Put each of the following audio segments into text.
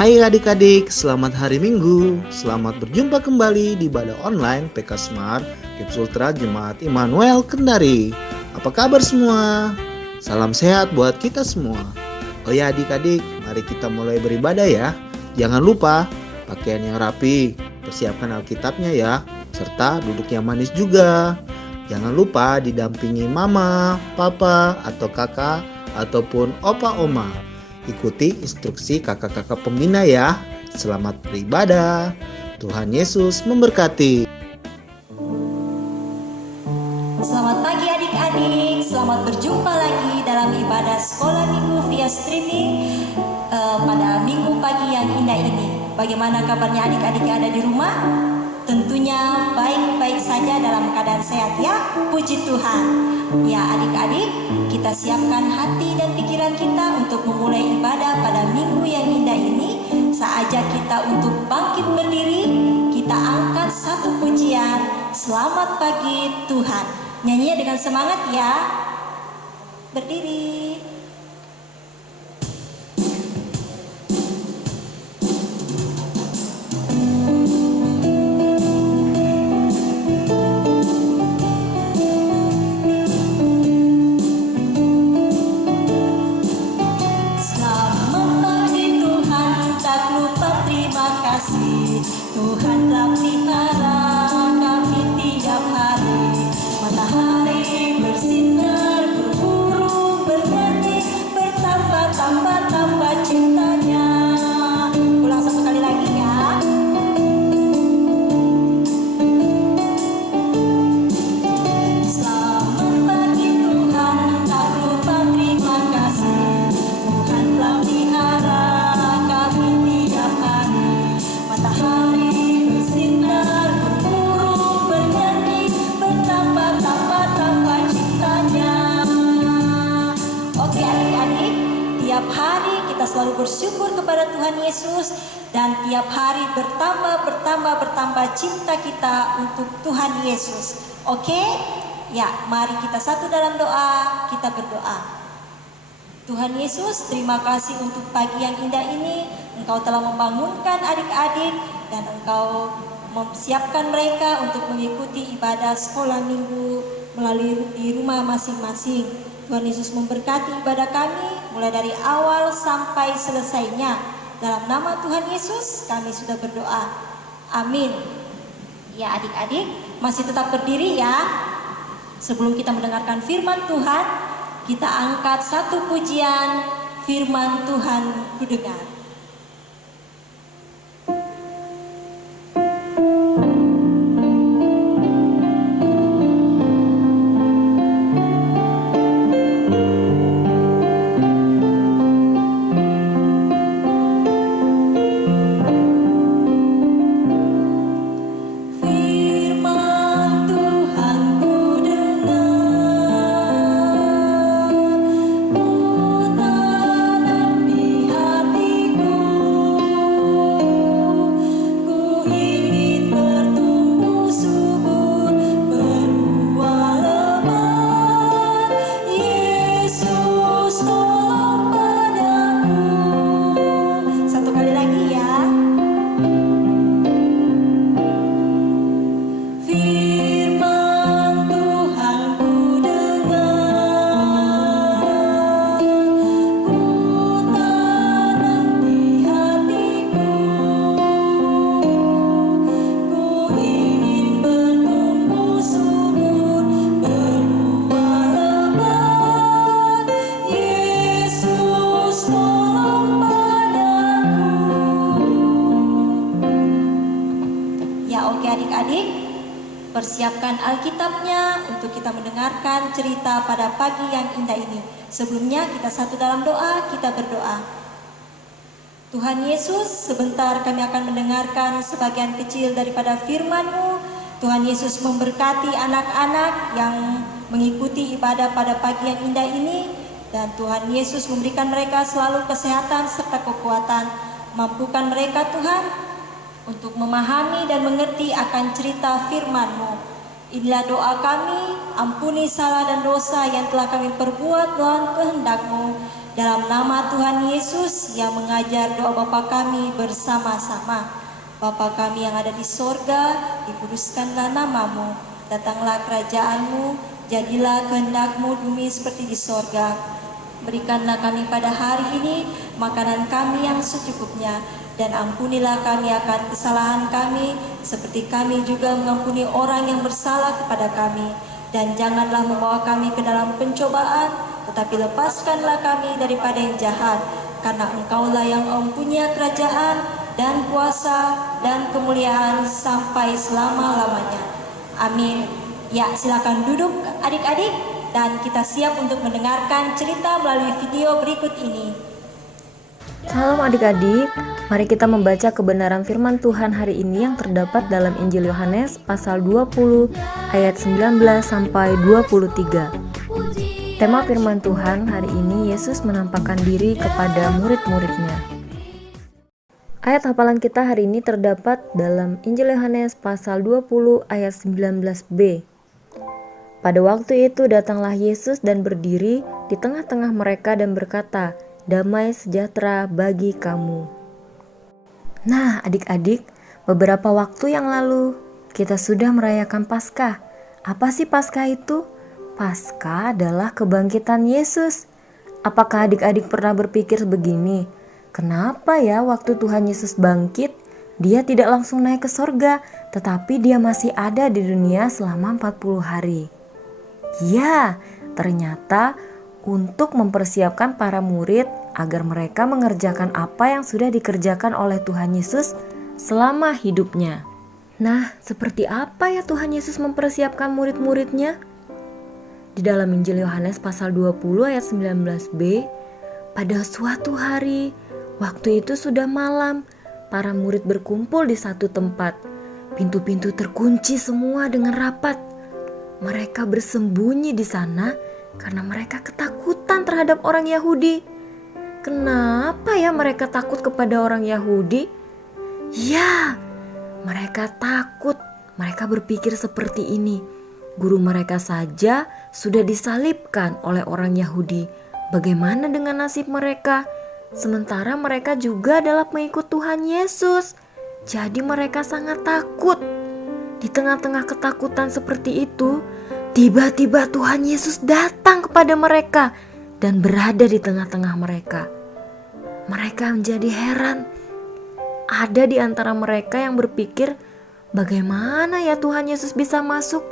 Hai adik-adik, selamat hari Minggu. Selamat berjumpa kembali di ibadah online PK Smart Gips Ultra Jemaat Immanuel Kendari. Apa kabar semua? Salam sehat buat kita semua. Oh ya adik-adik, mari kita mulai beribadah ya. Jangan lupa pakaian yang rapi, persiapkan Alkitabnya ya, serta duduk yang manis juga. Jangan lupa didampingi mama, papa, atau kakak, ataupun opa oma. Ikuti instruksi kakak-kakak pembina ya. Selamat beribadah. Tuhan Yesus memberkati. Selamat pagi adik-adik. Selamat berjumpa lagi dalam ibadah sekolah minggu via streaming pada minggu pagi yang indah ini. Bagaimana kabarnya adik-adik yang ada di rumah? Tentunya baik-baik saja dalam keadaan sehat ya. Puji Tuhan. Ya adik-adik, kita siapkan hati dan pikiran kita untuk memulai ibadah pada minggu yang indah ini. Saatnya kita untuk bangkit berdiri, kita angkat satu pujian. Selamat pagi Tuhan. Nyanyinya dengan semangat ya. Berdiri. Tuhan telah pelihara kami tiap hari. Matahari bersinar, burung bernyanyi, bertambah-tambah cintanya. Ulang satu kali lagi ya. Selamat pagi Tuhan, tak lupa terima kasih. Tuhan telah pelihara kami tiap hari. Matahari tiap hari kita selalu bersyukur kepada Tuhan Yesus, dan tiap hari bertambah cinta kita untuk Tuhan Yesus. Oke? Ya, mari kita satu dalam doa, kita berdoa. Tuhan Yesus, terima kasih untuk pagi yang indah ini. Engkau telah membangunkan adik-adik dan Engkau mempersiapkan mereka untuk mengikuti ibadah sekolah minggu melalui di rumah masing-masing. Tuhan Yesus memberkati ibadah kami mulai dari awal sampai selesainya. Dalam nama Tuhan Yesus kami sudah berdoa. Amin. Ya adik-adik, masih tetap berdiri ya. Sebelum kita mendengarkan firman Tuhan, kita angkat satu pujian firman Tuhan ku dengar. Persiapkan Alkitabnya untuk kita mendengarkan cerita pada pagi yang indah ini. Sebelumnya kita satu dalam doa, kita berdoa. Tuhan Yesus, sebentar kami akan mendengarkan sebagian kecil daripada firman-Mu. Tuhan Yesus memberkati anak-anak yang mengikuti ibadah pada pagi yang indah ini. Dan Tuhan Yesus memberikan mereka selalu kesehatan serta kekuatan. Mampukan mereka Tuhan untuk memahami dan mengerti akan cerita firman-Mu. Inilah doa kami, ampuni salah dan dosa yang telah kami perbuat melawan kehendak-Mu. Dalam nama Tuhan Yesus yang mengajar doa Bapa kami bersama-sama. Bapa kami yang ada di sorga, dikuduskanlah nama-Mu. Datanglah kerajaan-Mu, jadilah kehendak-Mu bumi seperti di sorga. Berikanlah kami pada hari ini makanan kami yang secukupnya. Dan ampunilah kami akan kesalahan kami, seperti kami juga mengampuni orang yang bersalah kepada kami. Dan janganlah membawa kami ke dalam pencobaan, tetapi lepaskanlah kami daripada yang jahat. Karena Engkaulah yang mempunyai kerajaan dan kuasa dan kemuliaan sampai selama-lamanya. Amin. Ya, silakan duduk adik-adik, dan kita siap untuk mendengarkan cerita melalui video berikut ini. Salam adik-adik, mari kita membaca kebenaran firman Tuhan hari ini yang terdapat dalam Injil Yohanes pasal 20 ayat 19 sampai 23. Tema firman Tuhan hari ini, Yesus menampakkan diri kepada murid-muridnya. Ayat hafalan kita hari ini terdapat dalam Injil Yohanes pasal 20 ayat 19b. Pada waktu itu datanglah Yesus dan berdiri di tengah-tengah mereka dan berkata, "Damai sejahtera bagi kamu." Nah, adik-adik, beberapa waktu yang lalu kita sudah merayakan Paskah. Apa sih Paskah itu? Paskah adalah kebangkitan Yesus. Apakah adik-adik pernah berpikir begini? Kenapa ya waktu Tuhan Yesus bangkit, dia tidak langsung naik ke sorga, tetapi dia masih ada di dunia selama 40 hari? Ya, ternyata untuk mempersiapkan para murid agar mereka mengerjakan apa yang sudah dikerjakan oleh Tuhan Yesus selama hidupnya. Nah, seperti apa ya Tuhan Yesus mempersiapkan murid-muridnya? Di dalam Injil Yohanes pasal 20 ayat 19b, pada suatu hari, waktu itu sudah malam, para murid berkumpul di satu tempat. Pintu-pintu terkunci semua dengan rapat. Mereka bersembunyi di sana karena mereka ketakutan terhadap orang Yahudi. Kenapa ya mereka takut kepada orang Yahudi? Ya, mereka takut. Mereka berpikir seperti ini. Guru mereka saja sudah disalibkan oleh orang Yahudi. Bagaimana dengan nasib mereka? Sementara mereka juga adalah pengikut Tuhan Yesus. Jadi mereka sangat takut. Di tengah-tengah ketakutan seperti itu, tiba-tiba Tuhan Yesus datang kepada mereka dan berada di tengah-tengah mereka. Mereka menjadi heran. Ada di antara mereka yang berpikir, bagaimana ya Tuhan Yesus bisa masuk?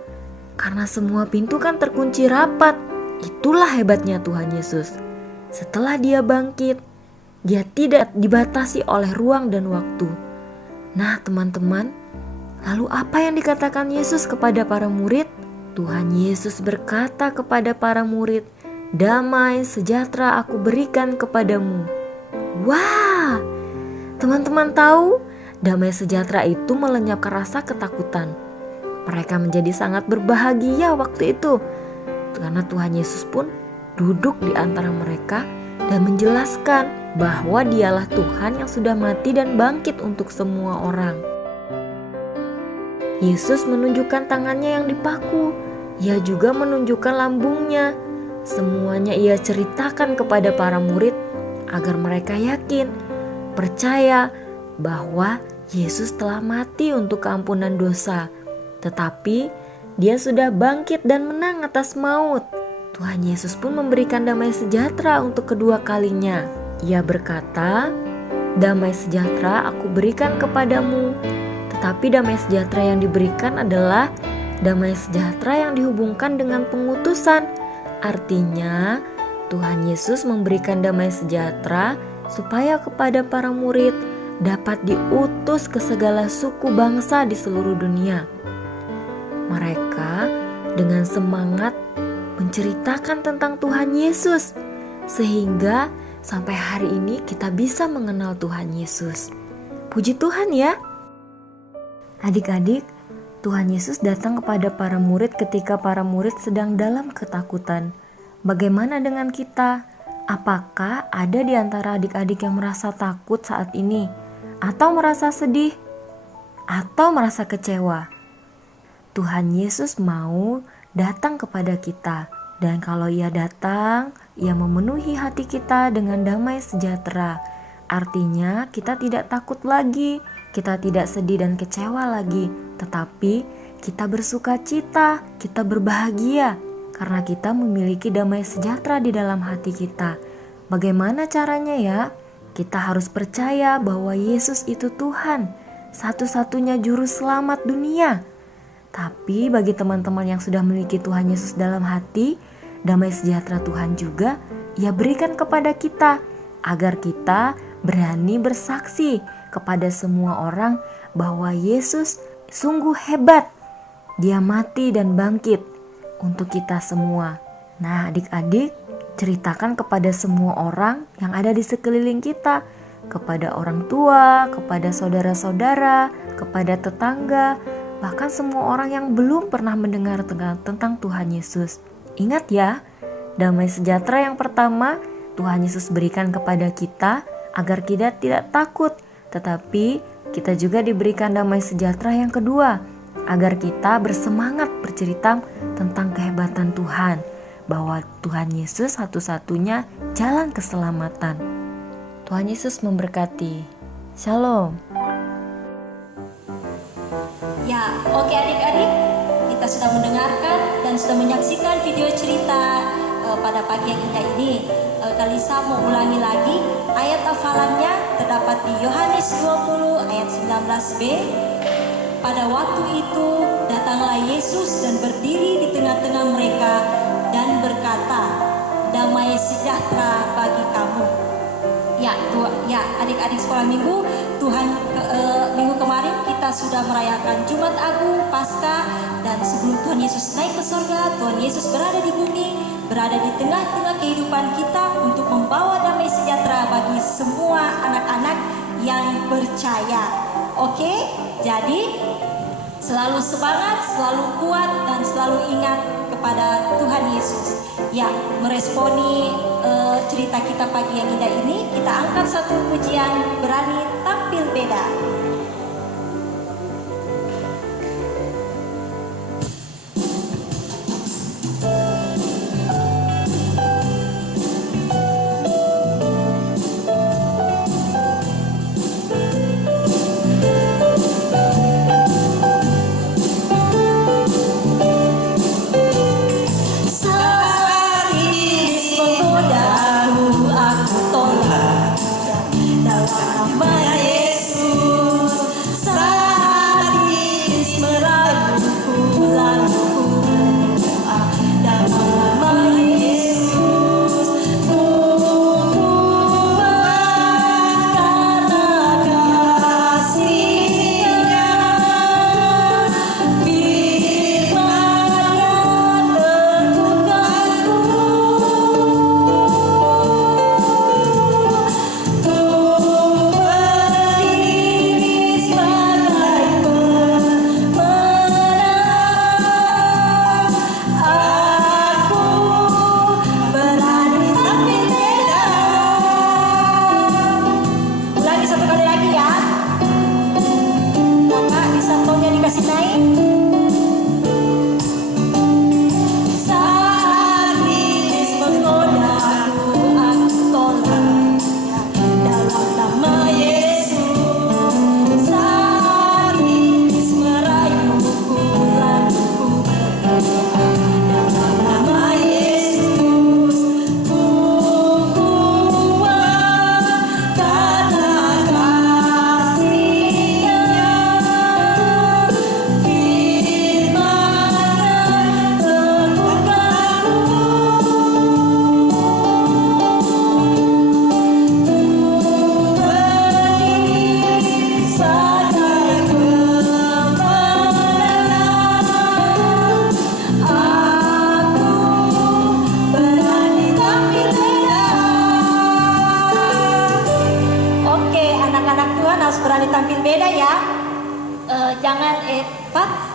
Karena semua pintu kan terkunci rapat. Itulah hebatnya Tuhan Yesus. Setelah dia bangkit, dia tidak dibatasi oleh ruang dan waktu. Nah teman-teman, lalu apa yang dikatakan Yesus kepada para murid? Tuhan Yesus berkata kepada para murid, "Damai sejahtera aku berikan kepadamu." Wah, teman-teman tahu, damai sejahtera itu melenyapkan rasa ketakutan. Mereka menjadi sangat berbahagia waktu itu, karena Tuhan Yesus pun duduk di antara mereka dan menjelaskan bahwa dialah Tuhan yang sudah mati dan bangkit untuk semua orang. Yesus menunjukkan tangannya yang dipaku. Ia juga menunjukkan lambungnya. Semuanya ia ceritakan kepada para murid agar mereka yakin, percaya bahwa Yesus telah mati untuk keampunan dosa. Tetapi dia sudah bangkit dan menang atas maut. Tuhan Yesus pun memberikan damai sejahtera untuk kedua kalinya. Ia berkata, "Damai sejahtera aku berikan kepadamu." Tetapi damai sejahtera yang diberikan adalah damai sejahtera yang dihubungkan dengan pengutusan. Artinya, Tuhan Yesus memberikan damai sejahtera supaya kepada para murid dapat diutus ke segala suku bangsa di seluruh dunia. Mereka dengan semangat menceritakan tentang Tuhan Yesus, sehingga sampai hari ini kita bisa mengenal Tuhan Yesus. Puji Tuhan ya. Adik-adik, Tuhan Yesus datang kepada para murid ketika para murid sedang dalam ketakutan. Bagaimana dengan kita? Apakah ada di antara adik-adik yang merasa takut saat ini? Atau merasa sedih? Atau merasa kecewa? Tuhan Yesus mau datang kepada kita. Dan kalau Ia datang, Ia memenuhi hati kita dengan damai sejahtera. Artinya kita tidak takut lagi, kita tidak sedih dan kecewa lagi, tetapi kita bersuka cita, kita berbahagia karena kita memiliki damai sejahtera di dalam hati kita. Bagaimana caranya ya? Kita harus percaya bahwa Yesus itu Tuhan, satu-satunya juru selamat dunia. Tapi bagi teman-teman yang sudah memiliki Tuhan Yesus dalam hati, damai sejahtera Tuhan juga Ia berikan kepada kita, agar kita berani bersaksi kepada semua orang bahwa Yesus sungguh hebat. Dia mati dan bangkit untuk kita semua. Nah, adik-adik, ceritakan kepada semua orang yang ada di sekeliling kita, kepada orang tua, kepada saudara-saudara, kepada tetangga, bahkan semua orang yang belum pernah mendengar tentang Tuhan Yesus. Ingat ya, damai sejahtera yang pertama Tuhan Yesus berikan kepada kita agar kita tidak takut, tetapi kita juga diberikan damai sejahtera yang kedua agar kita bersemangat bercerita tentang kehebatan Tuhan, bahwa Tuhan Yesus satu-satunya jalan keselamatan. Tuhan Yesus memberkati. Shalom. Ya, oke adik-adik, kita sudah mendengarkan dan sudah menyaksikan video cerita pada pagi yang indah ini. Kalisa mau ulangi lagi ayat hafalannya, terdapat di Yohanes 20 ayat 19b. Pada waktu itu datanglah Yesus dan berdiri di tengah-tengah mereka dan berkata, "Damai sejahtera bagi kamu." Ya, adik-adik sekolah minggu, minggu kemarin kita sudah merayakan Jumat Agung, Paskah, dan sebelum Tuhan Yesus naik ke surga, Tuhan Yesus berada di bumi, berada di tengah-tengah kehidupan kita untuk membawa damai sejahtera bagi semua anak-anak yang percaya. Oke? Jadi selalu semangat, selalu kuat, dan selalu ingat kepada Tuhan Yesus. Ya, meresponi cerita kita pagi yang indah ini, kita angkat satu pujian, berani tampil beda.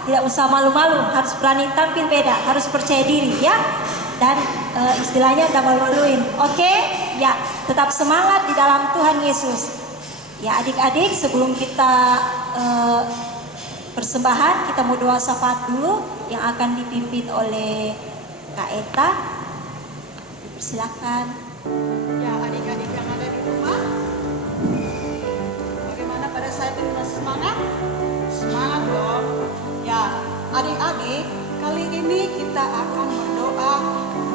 Tidak usah malu-malu, harus berani tampil beda, harus percaya diri ya. Dan istilahnya gak malu-maluin. Oke? Ya, tetap semangat di dalam Tuhan Yesus. Ya adik-adik, sebelum kita persembahan, kita mau doa syafaat dulu yang akan dipimpin oleh Kak Eta. Silakan. Ya, adik-adik yang ada di rumah, bagaimana pada saat ini, masih semangat? Semangat dong. Ya, adik-adik, kali ini kita akan berdoa,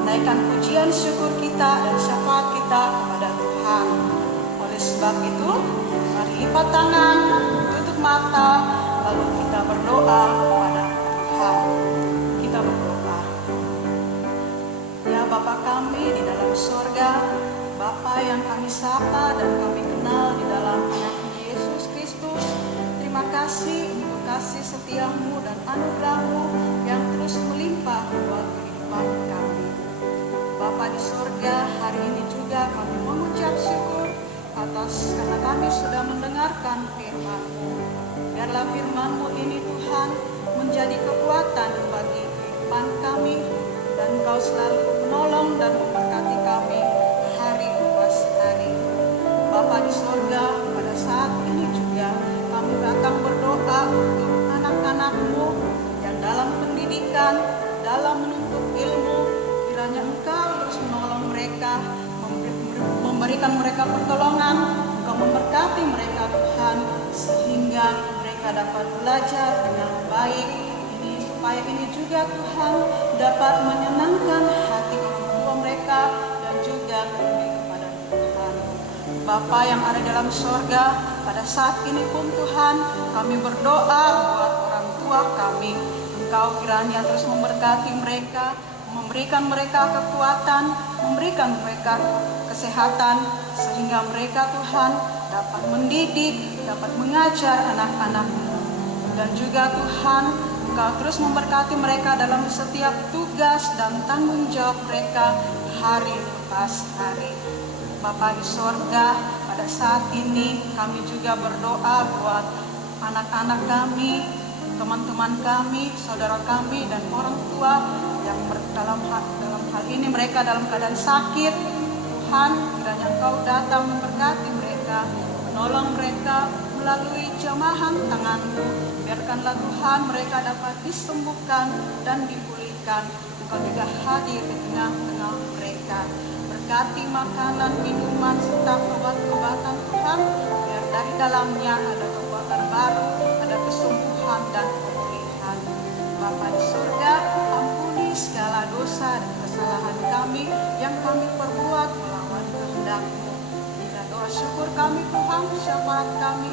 menaikkan pujian syukur kita dan syafaat kita kepada Tuhan. Oleh sebab itu, mari lipat tangan, tutup mata, lalu kita berdoa kepada Tuhan. Kita berdoa. Ya Bapa kami di dalam sorga, Bapa yang kami sapa dan kami kenal di dalam anak-Mu Yesus Kristus, terima kasih untuk kasih setiamu dan anugerahmu yang terus melimpah buat kehidupan kami. Bapa di sorga, hari ini juga kami mengucap syukur atas karena kami sudah mendengarkan firman-Mu. Biarlah firman-Mu ini Tuhan menjadi kekuatan bagi kehidupan kami, dan Engkau selalu menolong dan memberkati kami hari lepas hari. Bapa di sorga, pada saat ini juga kami datang berdoa untuk anak-anak-Mu yang dalam pendidikan, dalam menuntut ilmu. Kiranya Engkau terus menolong mereka, memberikan mereka pertolongan, Engkau memberkati mereka Tuhan, sehingga mereka dapat belajar dengan baik. Supaya ini juga Tuhan dapat menyenangkan hati orang tua mereka dan juga lebih kepada Tuhan. Bapa yang ada dalam sorga, pada saat ini pun Tuhan kami berdoa buat orang tua kami. Engkau kiranya terus memberkati mereka, memberikan mereka kekuatan, memberikan mereka kesehatan, sehingga mereka Tuhan dapat mendidik, dapat mengajar anak-anak-Mu. Dan juga Tuhan, Engkau terus memberkati mereka dalam setiap tugas dan tanggung jawab mereka hari lepas hari. Bapa di sorga, pada saat ini kami juga berdoa buat anak-anak kami, teman-teman kami, saudara kami, dan orang tua yang dalam hal ini mereka dalam keadaan sakit. Tuhan, kiranya Engkau datang memberkati mereka, menolong mereka melalui jamahan tangan-Mu. Biarkanlah Tuhan mereka dapat disembuhkan dan dipulihkan. Engkau juga hadir di tengah-tengah mereka. Berkati makanan, minuman, serta obat-obatan Tuhan. Biar dari dalamnya ada kekuatan baru, ada kesembuhan dan pemulihan. Bapa di surga, ampuni segala dosa dan kesalahan kami yang kami perbuat melawan kehendak-Mu. Doa syukur kami Tuhan, syafaat kami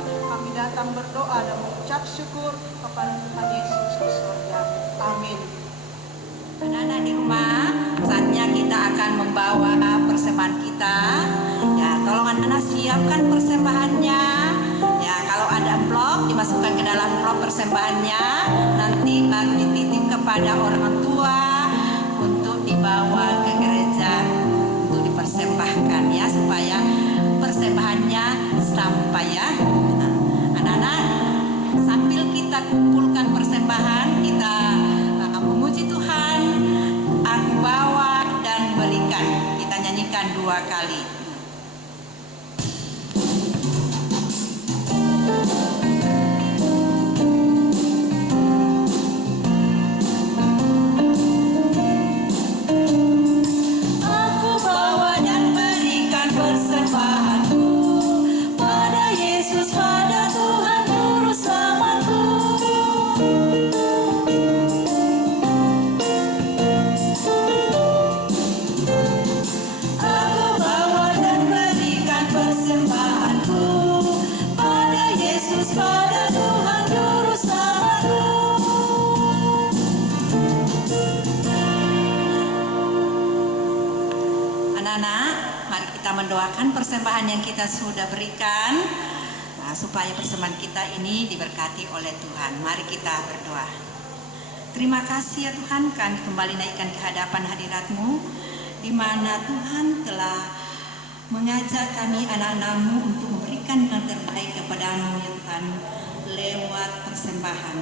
datang berdoa dan mengucap syukur kepada Tuhan Yesus di surga. Amin. Anak-anak di rumah, saatnya kita akan membawa persembahan kita. Ya, tolong anak-anak siapkan persembahannya. Ya, kalau ada amplop dimasukkan ke dalam amplop persembahannya. Nanti baru dititip kepada orang tua untuk dibawa ke gereja untuk dipersembahkan ya, supaya persembahannya sampai ya. Anak-anak, sambil kita kumpulkan persembahan, kita memuji Tuhan, aku bawa dan berikan. Kita nyanyikan 2 kali. Mendoakan persembahan yang kita sudah berikan, supaya persembahan kita ini diberkati oleh Tuhan. Mari kita berdoa. Terima kasih ya Tuhan, kami kembali naikkan ke hadapan hadirat-Mu, di mana Tuhan telah mengajak kami anak-anak-Mu untuk memberikan yang terbaik kepada-Mu ya Tuhan, lewat persembahan.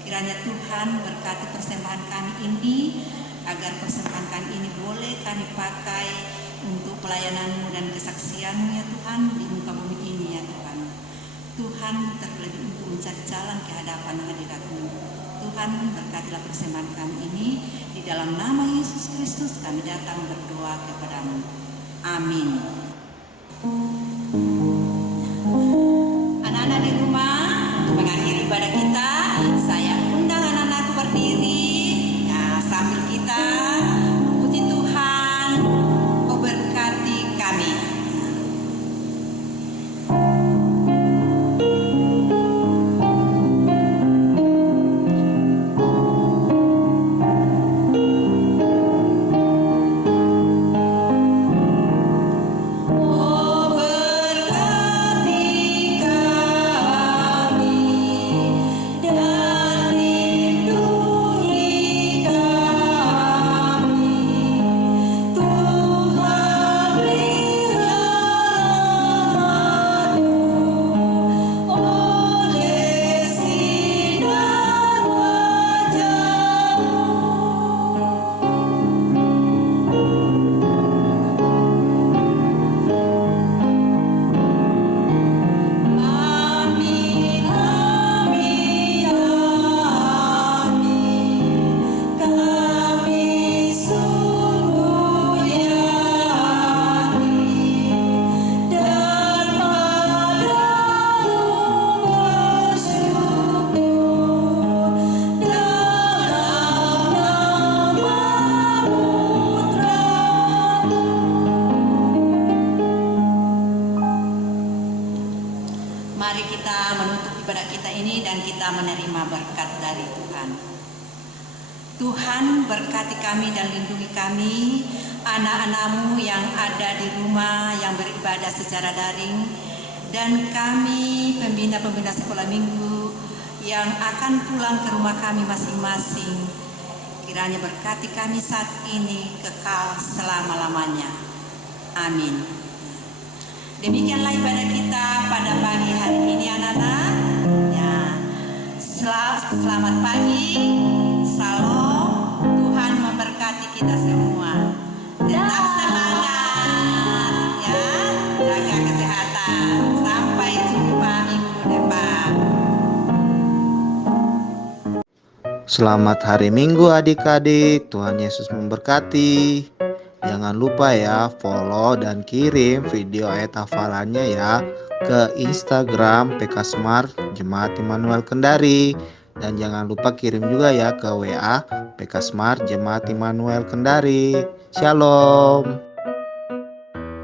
Kiranya Tuhan berkati persembahan kami ini, agar persembahan kami ini boleh kami pakai untuk pelayanan-Mu dan kesaksian-Mu ya Tuhan di muka bumi ini ya Tuhan. Tuhan terlebih untuk mencari jalan ke hadapan hadirat-Mu. Tuhan berkatilah persembahan kami ini. Di dalam nama Yesus Kristus kami datang berdoa kepadamu. Amin. Anak-anak di rumah, untuk mengakhiri ibadah kita, saya undang anak-anakku berdiri. Nah, sambil kita puji Tuhan, oh berkati kami. Mari kita menutup ibadah kita ini dan kita menerima berkat dari Tuhan. Tuhan berkati kami dan lindungi kami, anak-anak-Mu yang ada di rumah yang beribadah secara daring, dan kami pembina-pembina sekolah minggu yang akan pulang ke rumah kami masing-masing. Kiranya berkati kami saat ini kekal selama-lamanya. Amin. Demikianlah ibadah kita pada pagi hari ini, anak-anak. Ya, selamat pagi, salam. Tuhan memberkati kita semua. Tetap semangat, ya, jaga kesehatan. Sampai jumpa minggu depan. Selamat hari Minggu adik-adik, Tuhan Yesus memberkati. Jangan lupa ya follow dan kirim video ayat hafalannya ya ke Instagram PK Smart Jemaat Immanuel Kendari. Dan jangan lupa kirim juga ya ke WA PK Smart Jemaat Immanuel Kendari. Shalom.